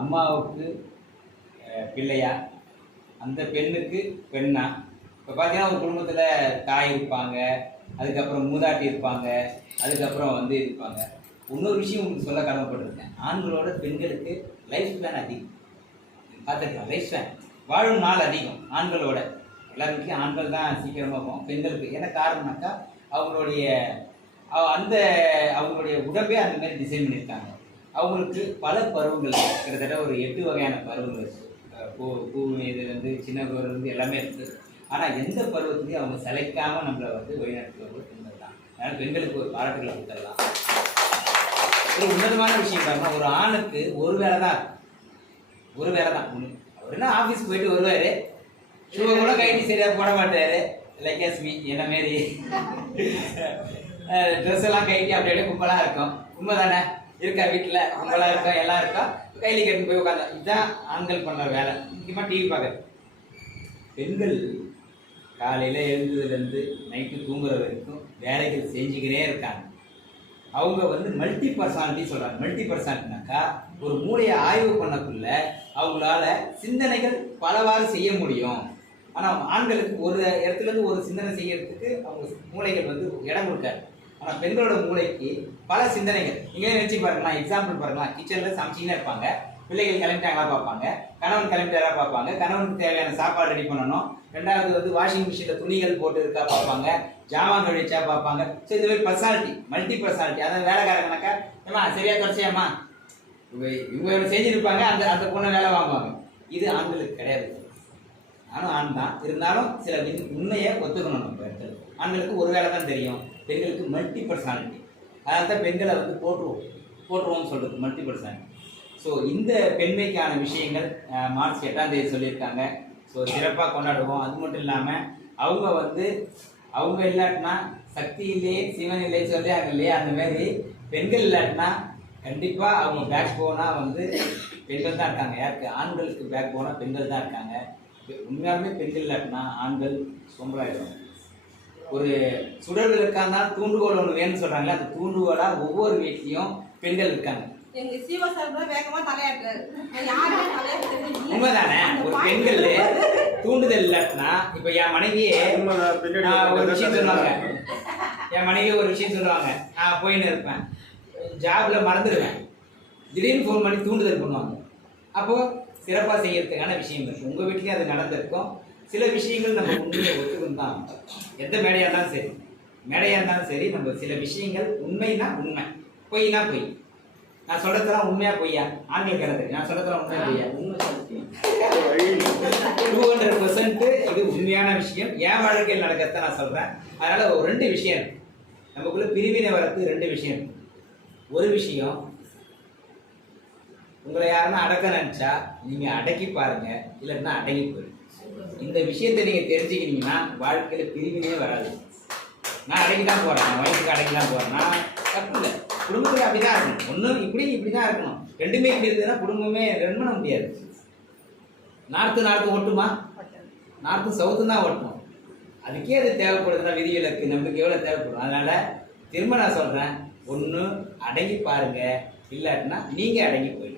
அம்மாவுக்கு பிள்ளையா? அந்த பெண்ணுக்கு பெண்ணா? இப்போ பார்த்தீங்கன்னா ஒரு குடும்பத்தில் தாய் இருப்பாங்க அதுக்கப்புறம் மூதாட்டி இருப்பாங்க அதுக்கப்புறம் வந்து இருப்பாங்க. இன்னொரு விஷயம் உங்களுக்கு சொல்ல கடமைப்பட்டிருக்கேன். ஆண்களோட பெண்களுக்கு லைஃப் ஸ்பேன் அதிகம். பார்த்துருக்கலாம் லைஃப் ஸ்பேன் வாழும் நாள் அதிகம் ஆண்களோட. எல்லா வீட்லையும் ஆண்கள் தான் சீக்கிரமாக போகும். பெண்களுக்கு. என்ன காரணம்னாக்கா அவங்களுடைய அந்த அவங்களுடைய உடம்பே அந்த மாதிரி டிசைன் பண்ணியிருக்காங்க. அவங்களுக்கு பல பருவங்கள் கிட்டத்தட்ட ஒரு எட்டு வகையான பருவங்கள் இருக்குது பூ பூ இது வந்து சின்ன பருவம் வந்து எல்லாமே இருக்குது ஆனால் எந்த பருவத்துலையும் அவங்க சிலைக்காமல் நம்மளை வந்து வழிநடத்துவது பெண்கள் தான். அதனால் பெண்களுக்கு ஒரு பாராட்டுகளை கொடுத்துடலாம் ஒரு உன்னதமான விஷயம் பாருங்க. ஒரு ஆணுக்கு ஒரு வேலை தான். ஒரு வேலை தான். ஒன்று அவர் என்ன ஆஃபீஸ் போயிட்டு வருவார்? ஷூவை கூட கைட்டி சரியாக போட மாட்டார். லைக் எஸ் மீ என்ன மாரி? ட்ரெஸ் எல்லாம் கைட்டி அப்படியே கும்பலாக இருக்கும். உண்மை தானே இருக்கா வீட்டில் கும்பலாக இருக்கா? எல்லாம் இருக்கா? கைலி கட்டி போய் உட்காந்து இதுதான் ஆண்கள் பண்ணுற வேலை. முக்கியமாக டிவி பார்க்க பெண்கள் காலையில் எழுந்ததுலேருந்து நைட்டு தூங்குற வரைக்கும் வேலைகள் செஞ்சுக்கினே இருக்காங்க. அவங்க வந்து மல்டி பர்சனாலிட்டி சொல்கிறாங்க மல்டி பர்சனாலிட்டினாக்கா ஒரு மூளையை ஆய்வு பண்ணக்குள்ள அவங்களால சிந்தனைகள் பலவாறு செய்ய முடியும். ஆனால் ஆண்களுக்கு ஒரு இடத்துலேருந்து ஒரு சிந்தனை செய்யறதுக்கு அவங்க மூளைகள் வந்து இடம் கொடுக்காது. ஆனால் பெண்களோட மூளைக்கு பல சிந்தனைகள். நீங்களே நினச்சி பாருங்களா எக்ஸாம்பிள் பாருங்களா கிச்சனில் சமைச்சிக்கினே இருப்பாங்க. பிள்ளைகள் கிளம்பிட்டாங்களா பார்ப்பாங்க? கணவன் கிளம்பிட்டாரா பார்ப்பாங்க? கணவனுக்கு தேவையான சாப்பாடு ரெடி பண்ணணும். ரெண்டாவது வந்து வாஷிங் மிஷினில் துணிகள் போட்டு இருக்கா பார்ப்பாங்க. ஜாமான் கழிச்சா பார்ப்பாங்க. ஸோ இந்த மாதிரி பர்சனாலிட்டி மல்டி பர்சனாலிட்டி அதாவது வேலைக்காரங்கனாக்கா ஏமா சரியா தொடச்சியாம்மா இவங்க இவங்க செஞ்சுருப்பாங்க அந்த அந்த பொண்ணை வேலை வாங்குவாங்க. இது ஆண்களுக்கு கிடையாது. நானும் ஆண் தான். இருந்தாலும் சில உண்மையை ஒத்துக்கணும் நம்ம இடத்துல ஆண்களுக்கு ஒரு வேலை தான் தெரியும். பெண்களுக்கு மல்டி பர்சனாலிட்டி அதனால தான் பெண்களை வந்து போட்டுருவோம் போட்டுருவோம்னு சொல்கிறது மல்டி பர்சனாலிட்டி ஸோ இந்த பெண்மைக்கான விஷயங்கள் மார்ச் எட்டாம் தேதி சொல்லியிருக்காங்க. ஸோ சிறப்பாக கொண்டாடுவோம். அது மட்டும் இல்லாமல் அவங்க வந்து அவங்க இல்லாட்டினா சக்தி இல்லையே சிவன் இல்லையே? சொல்லியாங்க இல்லையா அந்த மாதிரி பெண்கள் இல்லாட்டினா கண்டிப்பாக அவங்க பேக் போனால் வந்து பெண்கள் தான் இருக்காங்க. யாருக்கு? ஆண்களுக்கு பேக் போனால் பெண்கள் தான் இருக்காங்க. உண்மையாலுமே பெண்கள் இல்லாட்டினா ஆண்கள் சோம்பலாயிடுவாங்க. ஒரு சுடர் விளக்காக தூண்டுகோல் ஒன்று வேணும்னு சொல்கிறாங்களே அந்த தூண்டுகோலாக ஒவ்வொரு வீட்லேயும் பெண்கள் இருக்காங்க. எங்க சிவா சார் கூட வேகமா தலையாட்டுறாரு. யாருமே தலையாட்டுறது இல்ல. உண்மைதானே? ஒரு பெண்கள் தூண்டுதல் இல்லாட்டினா இப்போ என் மனைவியே நான் ஒரு விஷயம் சொல்லுவாங்க. என் மனைவி ஒரு விஷயம் சொல்லுவாங்க. நான் போயின்னு இருப்பேன். ஜாப்ல மறந்துடுவேன். திடீர்னு ஃபோன் பண்ணி தூண்டுதல் பண்ணுவாங்க. அப்போ சிறப்பாக செய்யறதுக்கான விஷயம் இருக்குது உங்கள் வீட்லேயும் அது நடந்திருக்கும். சில விஷயங்கள் நம்ம உண்மையை ஒத்துக்கணும் தான் எந்த மேடையாக இருந்தாலும் சரி. மேடையாக இருந்தாலும் சரி நம்ம சில விஷயங்கள் உண்மைனா உண்மை. பொய்னா பொய். நான் சொல்றதெல்லாம் உண்மையா பொய்யா? ஆண்கள் என்ன நான் சொல்றதெல்லாம் உண்மையா பொய்யா? உண்மை டூ ஹண்ட்ரட் பர்சன்ட் இது உண்மையான விஷயம். என் வாழ்க்கையில் நடக்கிறத நான் சொல்றேன். அதனால ஒரு ரெண்டு விஷயம் நமக்குள்ள பிரிவினை வரத்து ரெண்டு விஷயம் ஒரு விஷயம் உங்களை யாருன்னா அடக்க நினைச்சா நீங்கள் அடக்கி பாருங்க இல்லைன்னா அடங்கி போயிருங்க இந்த விஷயத்தை நீங்கள் தெரிஞ்சுக்கிட்டீங்கன்னா வாழ்க்கையில் பிரிவினே வராது. நான் அடங்கி தான் போகிறேன் நான் வயசுக்கு அடங்கி தான் போறேன். நான் தப்பு இல்லை. குடும்பத்துல அப்படிதான் இருக்கணும். ஒன்றும் இப்படி இப்படி தான் இருக்கணும். ரெண்டுமே இப்படி இருந்ததுன்னா குடும்பமே ரன் பண்ண முடியாது. நார்த்து நார்த்து ஓட்டுமா? நார்த்து சவுத்து தான் ஓட்டணும். அதுக்கே அது தேவைப்படுதுன்னா விதிவிலக்கு நம்பிக்கை எவ்வளோ தேவைப்படும். அதனால் திரும்ப நான் சொல்கிறேன் ஒன்று அடங்கி பாருங்கள் இல்லாட்டினா நீங்கள் அடங்கி போயிடுங்க.